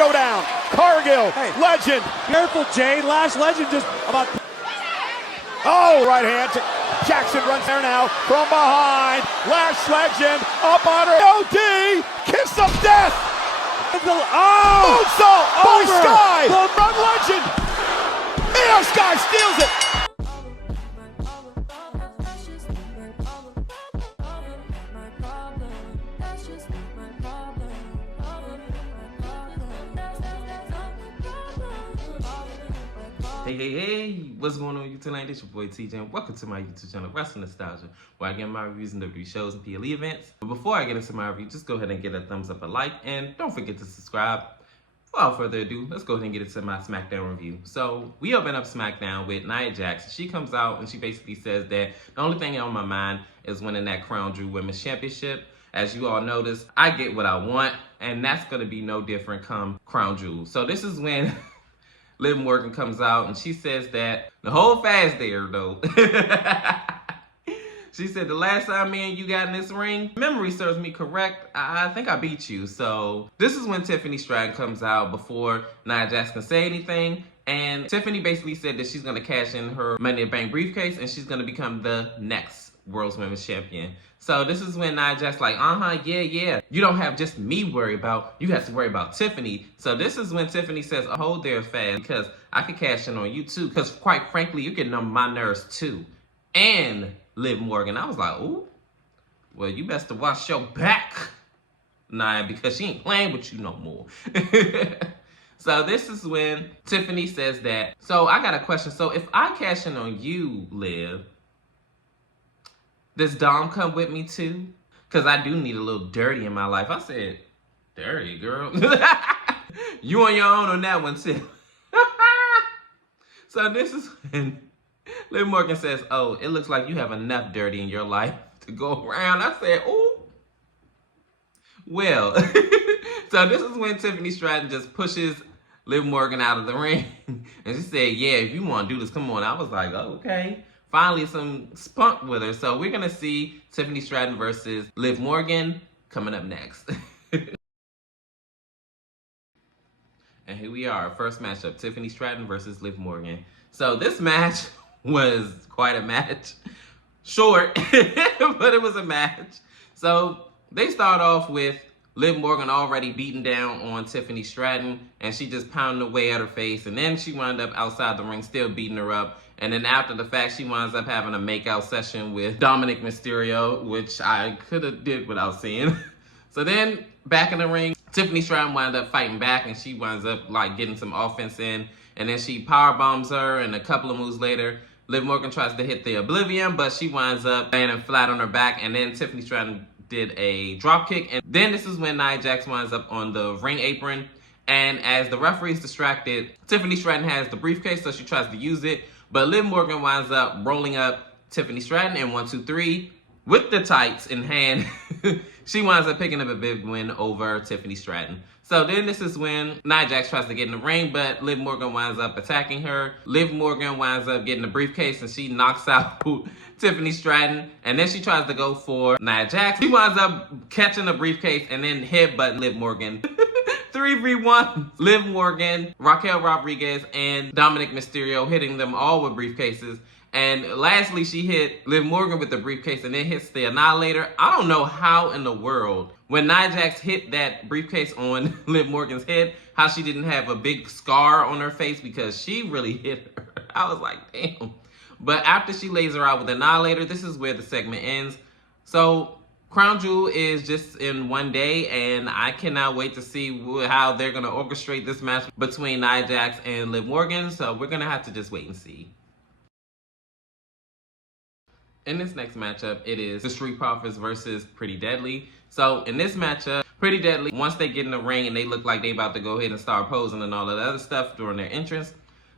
showdown. Cargill, hey, legend. Careful, Jane. Lash Legend just about. Oh, right hand. Jackson runs there now from behind. Lash Legend up on her. OD, kiss of death. Oh, moonsault by over. Sky. The run legend. Io Sky steals it. Hey, what's going on YouTube land? It's your boy TJ and welcome to my YouTube channel, Wrestling Nostalgia, where I get my reviews and WWE shows and PLE events. But before I get into my review, just go ahead and give a thumbs up, a like, and don't forget to subscribe. Without further ado, let's go ahead and get into my SmackDown review. So, we open up SmackDown with Nia Jax. She comes out and she basically says that the only thing on my mind is winning that Crown Jewel Women's Championship. As you all notice, I get what I want, and that's going to be no different come Crown Jewel. So, this is when Liv Morgan comes out and she says that the whole fast there though. She said the last time me and you got in this ring, memory serves me correct, I think I beat you. So this is when Tiffany Stratton comes out before Nia Jax can say anything. And Tiffany basically said that she's gonna cash in her Money in the Bank briefcase and she's gonna become the next World's Women's Champion. So this is when Nia Jax like, yeah. You don't have just me worry about, you have to worry about Tiffany. So this is when Tiffany says, hold there fast, because I could cash in on you too. Because quite frankly, you're getting on my nerves too. And Liv Morgan, I was like, ooh, well, you best to watch your back, Nia, because she ain't playing with you no more. So this is when Tiffany says that. So I got a question. So if I cash in on you, Liv, does Dom come with me too? Because I do need a little dirty in my life. I said, dirty, girl. You on your own on that one too. So this is when Liv Morgan says, oh, it looks like you have enough dirty in your life to go around. I said, ooh. Well, so this is when Tiffany Stratton just pushes Liv Morgan out of the ring. And she said, yeah, if you want to do this, come on. I was like, oh, okay. Finally, some spunk with her. So we're going to see Tiffany Stratton versus Liv Morgan coming up next. And here we are, first matchup, Tiffany Stratton versus Liv Morgan. So this match was quite a match. Short, but it was a match. So they start off with Liv Morgan already beating down on Tiffany Stratton, and she just pounding away at her face, and then she wound up outside the ring still beating her up. And then after the fact, she winds up having a makeout session with Dominic Mysterio, which I could have did without seeing. So then back in the ring, Tiffany Stratton winds up fighting back, and she winds up like getting some offense in. And then she power bombs her, and a couple of moves later, Liv Morgan tries to hit the Oblivion, but she winds up landing flat on her back. And then Tiffany Stratton did a drop kick. And then this is when Nia Jax winds up on the ring apron. And as the referee is distracted, Tiffany Stratton has the briefcase, so she tries to use it. But Liv Morgan winds up rolling up Tiffany Stratton in 1, 2, 3 with the tights in hand. She winds up picking up a big win over Tiffany Stratton. So then this is when Nia Jax tries to get in the ring, but Liv Morgan winds up attacking her. Liv Morgan winds up getting the briefcase and she knocks out Tiffany Stratton. And then she tries to go for Nia Jax. She winds up catching the briefcase and then headbutting Liv Morgan. 3v1, Liv Morgan, Raquel Rodriguez, and Dominic Mysterio, hitting them all with briefcases. And lastly, she hit Liv Morgan with the briefcase and then hits the Annihilator. I don't know how in the world, when Nia Jax hit that briefcase on Liv Morgan's head, how she didn't have a big scar on her face, because she really hit her. I was like, damn. But after she lays her out with the Annihilator, this is where the segment ends. So Crown Jewel is just in one day, and I cannot wait to see how they're going to orchestrate this match between Nia Jax and Liv Morgan. So we're going to have to just wait and see. In this next matchup, it is the Street Profits versus Pretty Deadly. So in this matchup, Pretty Deadly, once they get in the ring and they look like they about to go ahead and start posing and all of the other stuff during their entrance,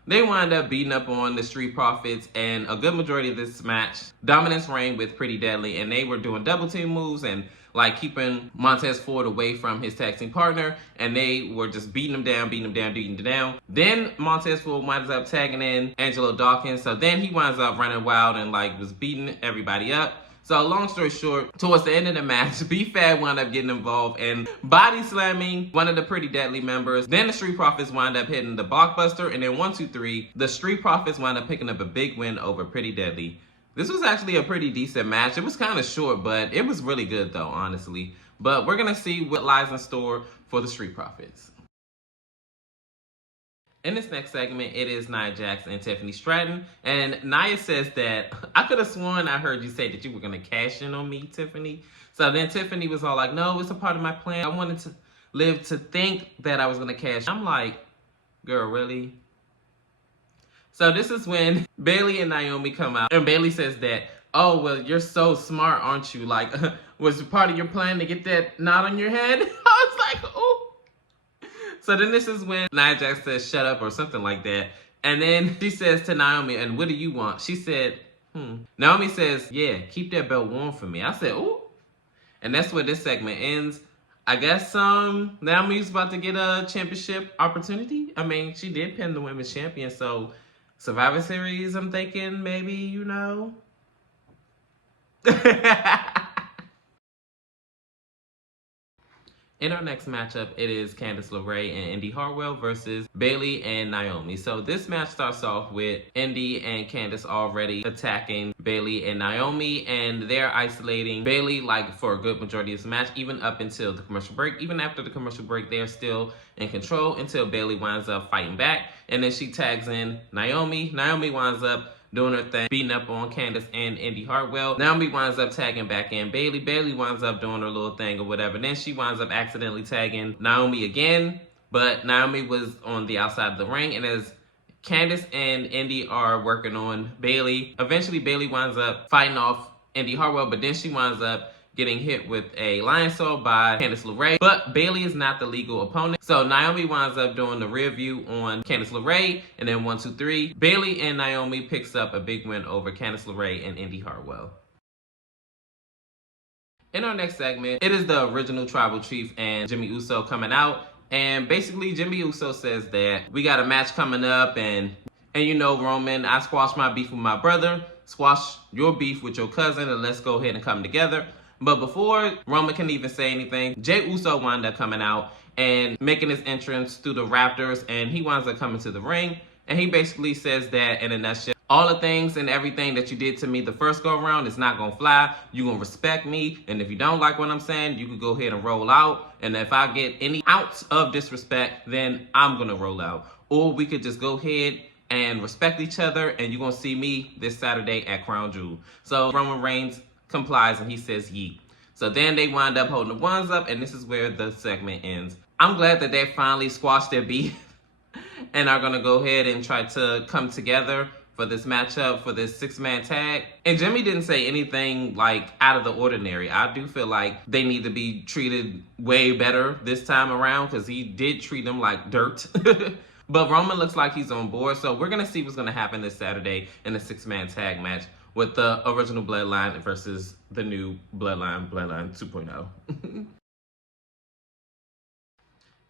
they wind up beating up on the Street Profits, and a good majority of this match, dominance reigned with Pretty Deadly, and they were doing double team moves and like keeping Montez Ford away from his tag team partner, and they were just beating him down. Then Montez Ford winds up tagging in Angelo Dawkins, so then he winds up running wild and like was beating everybody up. So long story short, towards the end of the match, B-Fad wound up getting involved and body slamming one of the Pretty Deadly members. Then the Street Profits wound up hitting the Blockbuster, and then 1, 2, 3, the Street Profits wound up picking up a big win over Pretty Deadly. This was actually a pretty decent match. It was kind of short, but it was really good though, honestly. But we're gonna see what lies in store for the Street Profits. In this next segment, it is Nia Jax and Tiffany Stratton. And Nia says that, I could have sworn I heard you say that you were going to cash in on me, Tiffany. So then Tiffany was all like, no, it's a part of my plan. I wanted to live to think that I was going to cash. I'm like, girl, really? So this is when Bayley and Naomi come out. And Bayley says that, oh, well, you're so smart, aren't you? Like, was it part of your plan to get that knot on your head? I was like, oh. So then this is when Nia Jax says, shut up or something like that. And then she says to Naomi, and what do you want? She said, Naomi says, yeah, keep that belt warm for me. I said, ooh. And that's where this segment ends. I guess Naomi's about to get a championship opportunity. I mean, she did pin the women's champion. So Survivor Series, I'm thinking maybe, you know. In our next matchup, it is Candice LeRae and Indy Hartwell versus Bayley and Naomi. So this match starts off with Indy and Candice already attacking Bayley and Naomi, and they're isolating Bayley like for a good majority of this match, even up until the commercial break. Even after the commercial break, they're still in control until Bayley winds up fighting back, and then she tags in Naomi. Naomi winds up doing her thing, beating up on Candice and Indy Hartwell. Naomi winds up tagging back in Bayley. Bayley winds up doing her little thing or whatever. Then she winds up accidentally tagging Naomi again, but Naomi was on the outside of the ring, and as Candice and Indy are working on Bayley, eventually Bayley winds up fighting off Indy Hartwell, but then she winds up getting hit with a lion saw by Candice LeRae. But Bayley is not the legal opponent. So Naomi winds up doing the rear view on Candice LeRae. And then 1, 2, 3, Bayley and Naomi picks up a big win over Candice LeRae and Indy Hartwell. In our next segment, it is the original Tribal Chief and Jimmy Uso coming out. And basically Jimmy Uso says that we got a match coming up, and you know, Roman, I squashed my beef with my brother, squash your beef with your cousin, and let's go ahead and come together. But before Roman can even say anything, Jey Uso wound up coming out and making his entrance through the Raptors, and he winds up coming to the ring, and he basically says that in a nutshell, all the things and everything that you did to me the first go around is not gonna fly. You gonna respect me, and if you don't like what I'm saying, you can go ahead and roll out, and if I get any ounce of disrespect, then I'm gonna roll out. Or we could just go ahead and respect each other, and you're gonna see me this Saturday at Crown Jewel. So Roman Reigns complies and he says yeet. So then they wind up holding the ones up, and this is where the segment ends. I'm glad that they finally squashed their beef and are gonna go ahead and try to come together for this matchup, for this 6-man tag. And Jimmy didn't say anything like out of the ordinary. I do feel like they need to be treated way better this time around, because he did treat them like dirt. But Roman looks like he's on board, so we're gonna see what's gonna happen this Saturday in the 6-man tag match with the original Bloodline versus the new Bloodline 2.0.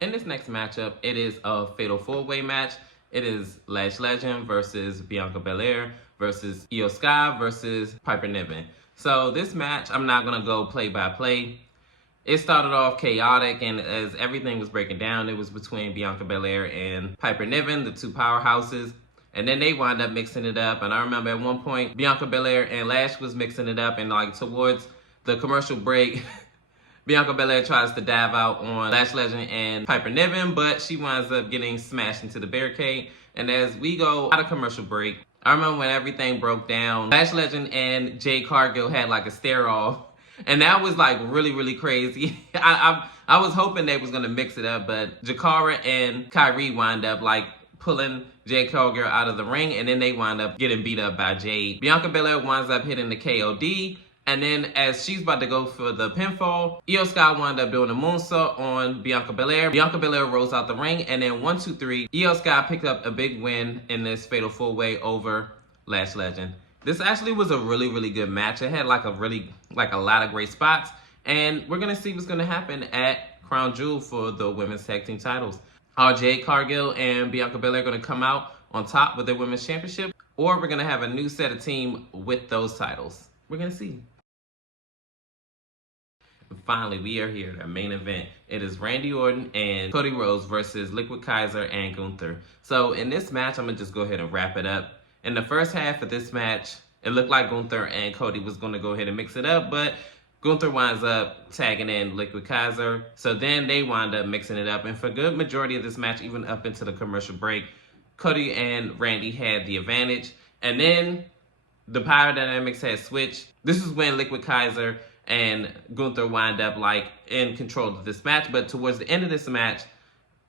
In this next matchup, it is a Fatal 4-Way match. It is Lash Legend versus Bianca Belair versus Io Sky versus Piper Niven. So this match, I'm not going to go play by play. It started off chaotic, and as everything was breaking down, it was between Bianca Belair and Piper Niven, the two powerhouses. And then they wound up mixing it up. And I remember at one point, Bianca Belair and Lash was mixing it up. And like towards the commercial break, Bianca Belair tries to dive out on Lash Legend and Piper Niven, but she winds up getting smashed into the barricade. And as we go out of commercial break, I remember when everything broke down, Lash Legend and Jade Cargill had like a stare-off. And that was like really, really crazy. I was hoping they was going to mix it up, but Jakara and Kyrie wind up like pulling Jade Cargill out of the ring, and then they wind up getting beat up by Jade. Bianca Belair winds up hitting the KOD, and then as she's about to go for the pinfall, Io Sky wound up doing a moonsault on Bianca Belair. Bianca Belair rolls out the ring, and then 1, 2, 3, Io Sky picked up a big win in this Fatal 4-Way over Lash Legend. This actually was a really, really good match. It had like a lot of great spots, and we're gonna see what's gonna happen at Crown Jewel for the women's tag team titles. Are Jade Cargill and Bianca Belair going to come out on top with their women's championship? Or we're going to have a new set of team with those titles? We're going to see. Finally, we are here, the main event. It is Randy Orton and Cody Rhodes versus Liquid Kaiser and Gunther. So in this match, I'm going to just go ahead and wrap it up. In the first half of this match, it looked like Gunther and Cody was going to go ahead and mix it up, but Gunther winds up tagging in Liquid Kaiser. So then they wind up mixing it up. And for a good majority of this match, even up into the commercial break, Cody and Randy had the advantage. And then the power dynamics had switched. This is when Liquid Kaiser and Gunther wind up like in control of this match. But towards the end of this match,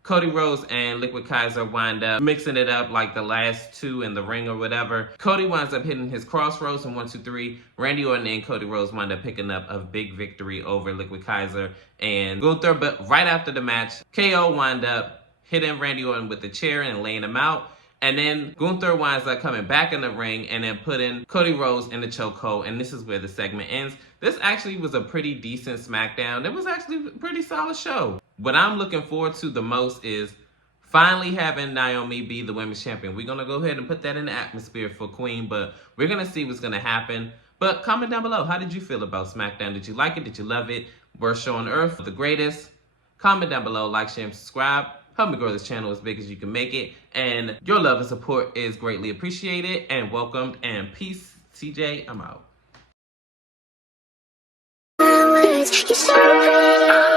Cody Rhodes and Liquid Kaiser wind up mixing it up like the last two in the ring or whatever. Cody winds up hitting his crossroads in 1, 2, 3. Randy Orton and Cody Rhodes wind up picking up a big victory over Liquid Kaiser and Gunther. But right after the match, KO wind up hitting Randy Orton with the chair and laying him out. And then Gunther winds up coming back in the ring and then putting Cody Rhodes in the chokehold. And this is where the segment ends. This actually was a pretty decent SmackDown. It was actually a pretty solid show. What I'm looking forward to the most is finally having Naomi be the women's champion. We're going to go ahead and put that in the atmosphere for Queen, but we're going to see what's going to happen. But comment down below, how did you feel about SmackDown? Did you like it? Did you love it? Worst show on earth? The greatest? Comment down below, like, share, and subscribe. Help me grow this channel as big as you can make it. And your love and support is greatly appreciated and welcomed. And peace. CJ, I'm out. You're so pretty.